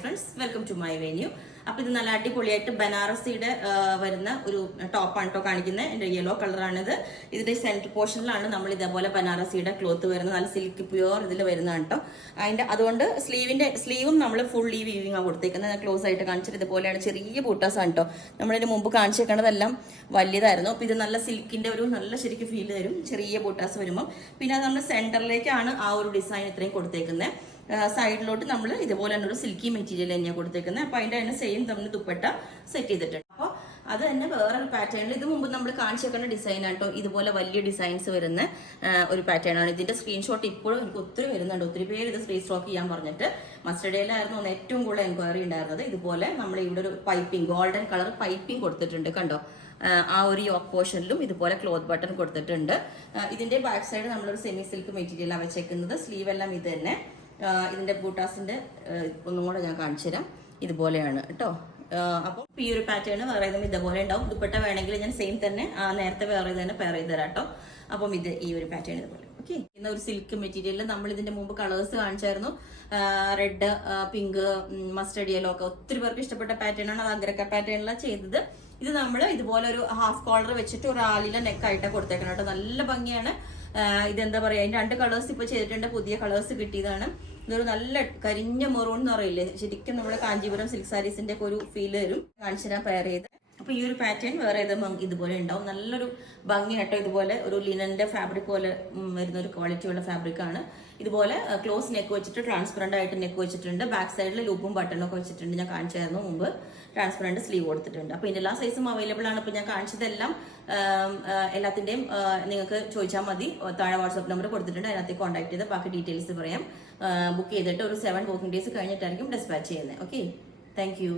Friends, welcome to my venue. അപ്പൊ ഇത് നല്ല അടിപൊളിയായിട്ട് ബനാറസിയുടെ വരുന്ന ഒരു ടോപ്പാണ് കേട്ടോ കാണിക്കുന്നത്. എന്റെ യെല്ലോ കളറാണിത്. ഇതിന്റെ സെന്റർ പോർഷനിലാണ് നമ്മൾ ഇതേപോലെ ബനാറസിയുടെ ക്ലോത്ത് വരുന്നത്. നല്ല സിൽക്ക് പ്യുവർ ഇതിൽ വരുന്നതാണ് കേട്ടോ. അതുകൊണ്ട് സ്ലീവും നമ്മൾ ഫുൾ ഈ വീവിംഗ് ആണ് കൊടുത്തേക്കുന്നത്. ക്ലോസ് ആയിട്ട് കാണിച്ചിട്ട് ഇതുപോലെയാണ്. ചെറിയ ബൂട്ടാസാണ് കേട്ടോ. നമ്മളിതിന് മുമ്പ് കാണിച്ചേക്കണതെല്ലാം വലിയതായിരുന്നു. അപ്പൊ ഇത് നല്ല സിൽക്കിന്റെ ഒരു നല്ല ശരിക്കും ഫീൽ തരും ചെറിയ ബൂട്ടാസ് വരുമ്പോൾ. പിന്നെ അത് നമ്മൾ സെന്ററിലേക്കാണ് ആ ഒരു ഡിസൈൻ ഇത്രയും കൊടുത്തേക്കുന്നത്. സൈഡിലോട്ട് നമ്മൾ ഇതുപോലെ തന്നെ ഒരു സിൽക്കി മെറ്റീരിയൽ തന്നെയാണ് കൊടുത്തേക്കുന്നത്. അപ്പൊ അതിന്റെ തന്നെ സെയിം നമ്മൾ ദുപ്പട്ട സെറ്റ് ചെയ്തിട്ടുണ്ട്. അപ്പോൾ അത് തന്നെ വേറൊരു പാറ്റേണിൽ ഇത് മുമ്പ് നമ്മൾ കാണിച്ചേക്കുന്ന ഡിസൈൻ ആട്ടോ. ഇതുപോലെ വലിയ ഡിസൈൻസ് വരുന്ന ഒരു പാറ്റേൺ ആണ്. ഇതിന്റെ സ്ക്രീൻഷോട്ട് ഇപ്പോഴും എനിക്ക് ഒത്തിരി വരുന്നുണ്ട്. ഒത്തിരി പേര് ഇത് റീസ്റ്റോക്ക് ചെയ്യാൻ പറഞ്ഞിട്ട് മസ്റ്റർഡേയിലായിരുന്നു ഏറ്റവും കൂടുതൽ എൻക്വയറി ഉണ്ടായിരുന്നത്. ഇതുപോലെ നമ്മൾ ഇവിടെ ഒരു പൈപ്പിംഗ് ഗോൾഡൻ കളർ പൈപ്പിംഗ് കൊടുത്തിട്ടുണ്ട് കണ്ടോ. ആ ഒരു യോക്ക് പോർഷനിലും ഇതുപോലെ ക്ലോത്ത് ബട്ടൺ കൊടുത്തിട്ടുണ്ട്. ഇതിന്റെ ബാക്ക് സൈഡ് നമ്മളൊരു സെമി സിൽക്ക് മെറ്റീരിയലാണ് വെച്ചേക്കുന്നത്. സ്ലീവ് എല്ലാം ഇത് തന്നെ. ഇതിന്റെ ബൂട്ടാസിന്റെ ഒന്നും കൂടെ ഞാൻ കാണിച്ചു തരാം. ഇതുപോലെയാണ് കേട്ടോ. അപ്പം ഈ ഒരു പാറ്റേൺ വേറെ ഇതുപോലെ ഉണ്ടാവും. ദുപ്പട്ട വേണമെങ്കിൽ ഞാൻ സെയിം തന്നെ നേരത്തെ വേറെ തന്നെ പെയർ ചെയ്ത് തരാം കേട്ടോ. അപ്പം ഇത് ഈ ഒരു പാറ്റേൺ ഇതുപോലെ ഓക്കെ. ഇന്ന ഒരു സിൽക്ക് മെറ്റീരിയലിൽ നമ്മൾ ഇതിന്റെ മുമ്പ് കളേഴ്സ് കാണിച്ചായിരുന്നു. റെഡ്, പിങ്ക്, മസ്റ്റർഡ് യെല്ലോ ഒക്കെ ഒത്തിരി പേർക്ക് ഇഷ്ടപ്പെട്ട പാറ്റേൺ ആണ്. അത് അഗ്രക്ക പാറ്റേണിലാണ് ചെയ്തത്. ഇത് നമ്മൾ ഇതുപോലെ ഒരു ഹാഫ് കോളർ വെച്ചിട്ട് ഒരു ആലിലെ നെക്കായിട്ട് കൊടുത്തേക്കണം കേട്ടോ. നല്ല ഭംഗിയാണ്. ഇതെന്താ പറയാ, അതിന്റെ 2 കളേഴ്സ് ഇപ്പൊ ചെയ്തിട്ടുണ്ട്. പുതിയ കളേഴ്സ് കിട്ടിയതാണ്. ഇതൊരു നല്ല കരിഞ്ഞ മെറൂൺ എന്ന് പറയില്ലേ, ശരിക്കും നമ്മുടെ കാഞ്ചീപുരം സിൽക്ക് സാരീസിന്റെ ഒക്കെ ഒരു ഫീൽ വരും. കാണിച്ചു തരാൻ പെയർ ചെയ്ത്. അപ്പൊ ഈ ഒരു പാറ്റേൺ വേറെ ഇതുപോലെ ഉണ്ടാവും. നല്ലൊരു ഭംഗി കേട്ടോ. ഇതുപോലെ ഒരു ലിനന്റെ ഫാബ്രിക് പോലെ വരുന്ന ഒരു ക്വാളിറ്റി ഉള്ള ഫാബ്രിക് ആണ്. ഇതുപോലെ ക്ലോസ് നെക്ക് വെച്ചിട്ട് ട്രാൻസ്പെറന്റ് ആയിട്ട് നെക്ക് വെച്ചിട്ടുണ്ട്. ബാക്ക് സൈഡിൽ ലൂപ്പും ബട്ടണും ഒക്കെ വെച്ചിട്ടുണ്ട്. ഞാൻ കാണിച്ചായിരുന്നു മുമ്പ്. ട്രാൻസ്പെറന്റ് സ്ലീവ് കൊടുത്തിട്ടുണ്ട്. അപ്പൊ ഇതിന്റെ എല്ലാ സൈസും അവൈലബിൾ ആണ്. ഇപ്പൊ ഞാൻ കാണിച്ചതെല്ലാം എല്ലാത്തിന്റെയും നിങ്ങൾക്ക് ചോദിച്ചാൽ മതി. താഴെ വാട്സ്ആപ്പ് നമ്പർ കൊടുത്തിട്ടുണ്ട്. അതിനകത്ത് കോൺടാക്ട് ചെയ്ത് ബാക്കി ഡീറ്റെയിൽസ് പറയാം. ബുക്ക് ചെയ്തിട്ട് ഒരു 7 വർക്കിംഗ് ഡേയ്സ് കഴിഞ്ഞിട്ടായിരിക്കും ഡിസ്പാച്ച് ചെയ്യുന്നത്. Okay, thank you.